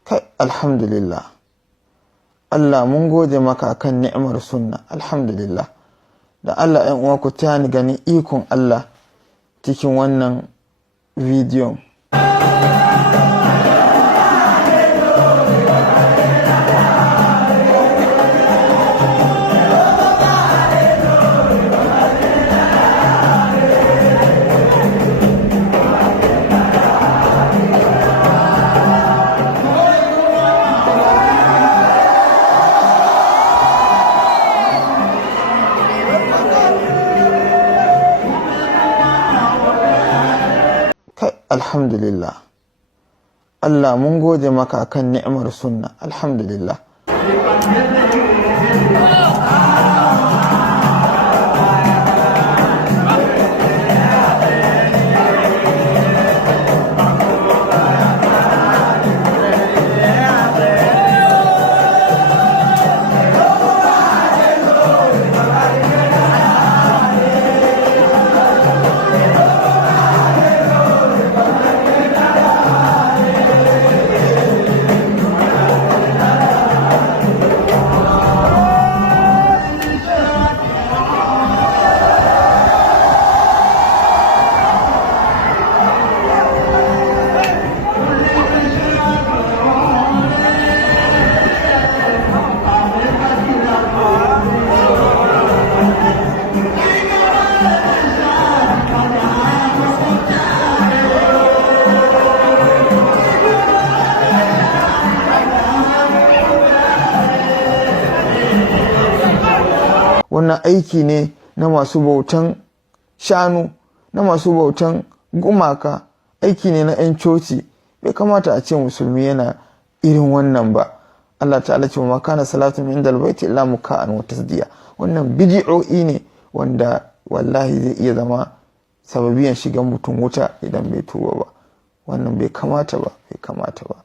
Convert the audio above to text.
Kai alhamdulillah, Allah mun gode maka kan ni'imar sunna, alhamdulillah. Da Allah ‘yan uwa ku ta ni ganin ikon Allah cikin wannan bidiyon. Alhamdulillah, Allah mun gode maka kan ni'imar sunna, alhamdulillah. Wannan aiki ne na masu bautan shanu, na masu bautan gumaka, aiki ne na 'yan coci. Bai kamata a ce musulmi yana irin wannan ba. Allah ta'ala ce wa kana salatun indal baiti illa muka'an wa tasdiya. Wannan bid'o'i ne wanda wallahi zai iya zama sababiyan shigan mutum wuta idan bai tuba ba. Wannan bai kamata ba.